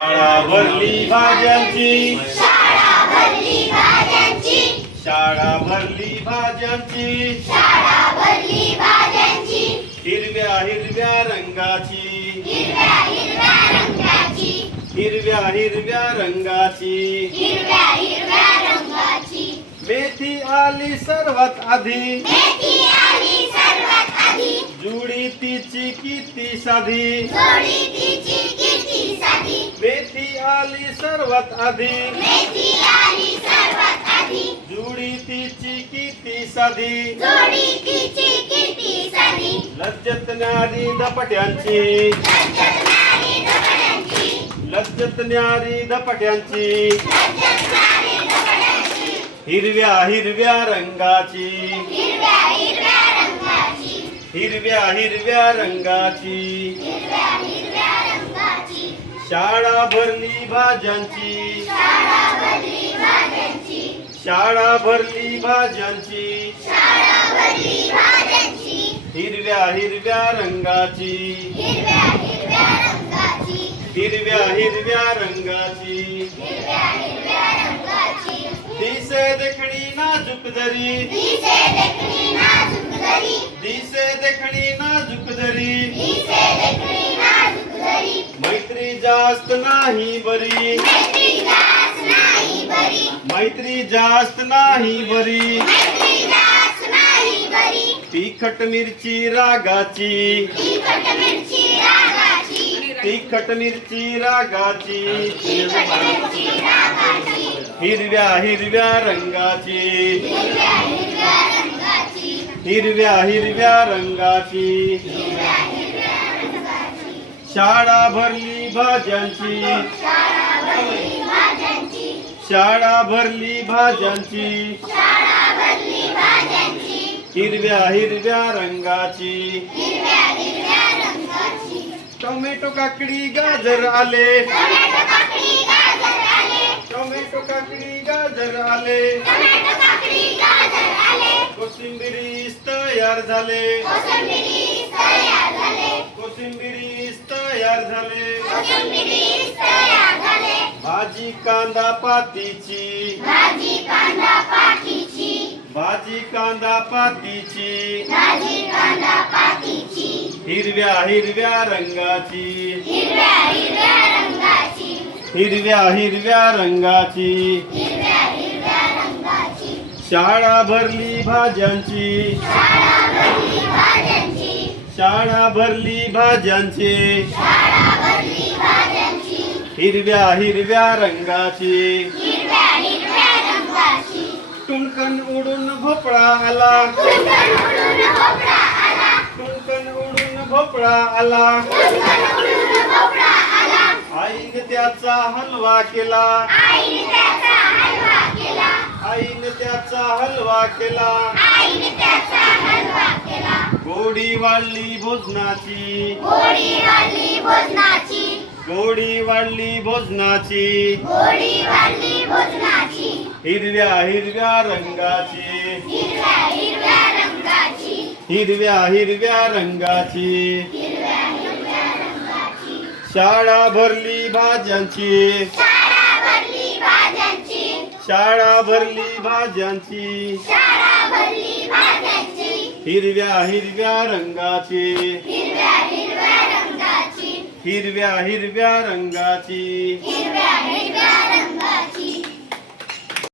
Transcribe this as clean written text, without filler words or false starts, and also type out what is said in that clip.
शाळा भरली भाज्यांची, शाळा भरली भाज्यांची, शाळा भरली भाज्यांची, शाळा भरली भाज्यांची, हिरव्या हिरव्या रंगाची, हिरव्या हिरव्या रंगाची, हिरव्या हिरव्या रंगाची, हिरव्या हिरव्या रंगाची. मेथी आली सर्वात आधी, मेथी आली सर्वात आधी, जुडी तिची किती साधी. जोडी तिची किती साधी. मेथी आली सर्वात आधी, मेथी आली सर्वात आधी, जुडी तिची किती साधी. जोडी तिची किती साधी. लज्जत न्यारी धपाट्यांची, लज्जत न्यारी धपाट्यांची, लज्जत न्यारी धपाट्यांची, लज्जत न्यारी धपाट्यांची, हिरव्या हिरव्या रंगाची, हिरव्या हिरव्या रंगाची, हिरव्या हिरव्या रंगाची. हिरव्या हिरव्या रंगाची. शाळा भरली भाज्यांची, शाळा भरली भाज्यांची, शाळा भरली भाज्यांची, शाळा भरली भाज्यांची, हिरव्या हिरव्या रंगाची, हिरव्या हिरव्या रंगाची, हिरव्या हिरव्या रंगाची. हिरव्या हिरव्या रंगाची. दिसे देखणी नाजूक जरी, दिसे देखणी नाजूक जरी, दिसे देखणी नाजूक जरी, दिसे देखणी नाजूक जरी, मैत्री जास्त नाही बरी, मैत्री जास्त नाही बरी, मैत्री जास्त नाही बरी. मैत्री जास्त नाही बरी, तिखट मिरची रागाची, तिखट मिरची रागाची, तिखट मिरची रागाची, तिखट मिरची रागाची, हिरव्या हिरव्या रंगाची, हिरव्या हिरव्या रंगाची, हिरव्या हिरव्या रंगाची. हिरव्या हिरव्या रंगाची. शाळा भरली भाज्यांची, शाळा भरली भाज्यांची, शाळा भरली भाज्यांची, शाळा भरली भाज्यांची, हिरव्या हिरव्या रंगाची. हिरव्या हिरव्या रंगाची. टोमॅटो काकडी गाजर आले, टोमॅटो काकडी गाजर आले, टोमॅटो काकडी गाजर आले, टोमॅटो काकडी गाजर आले, कोशिंबिरी तयार झाले, कोशिंबिरी तयार झाले, कोशिंबिरी तयार झाले. कोशिंबिरी तयार झाले, भाजी कांदा पातीची, भाजी कांदा पातीची, भाजी कांदा पातीची, भाजी कांदा पातीची, हिरव्या हिरव्या रंगाची, हिरव्या हिरव्या रंगाची, हिरव्या हिरव्या रंगाची. हिरव्या हिरव्या रंगाची. शाळा भरली भाज्यांची, शाळा भरली भाज्यांची, शाळा भरली भाज्यांची, शाळा भरली भाज्यांची, हिरव्या हिरव्या रंगाची. हिरव्या हिरव्या रंगाची. टुणकन उडून भोपळा आला, टुणकन उडून भोपळा आला, टुणकन उडून भोपळा आला, टुणकन उडून भोपळा आला, आईने त्याचा हलवा केला, आईने त्याचा हलवा केला, आईने त्याचा हलवा केला. आईने त्याचा हलवा केला, गोडी वाढली भोजनाची, गोडी वाढली भोजनाची, गोडी वाढली भोजनाची, गोडी वाढली भोजनाची, हिरव्या हिरव्या रंगाची, हिरव्या हिरव्या रंगाची, हिरव्या हिरव्या रंगाची. हिरव्या हिरव्या रंगाची. शाळा भरली भाज्यांची, शाळा भरली भाज्यांची, शाळा भरली भाज्यांची, शाळा भरली भाज्यांची, हिरव्या हिरव्या रंगाची, हिरव्या हिरव्या रंगाची, हिरव्या हिरव्या रंगाची. हिरव्या हिरव्या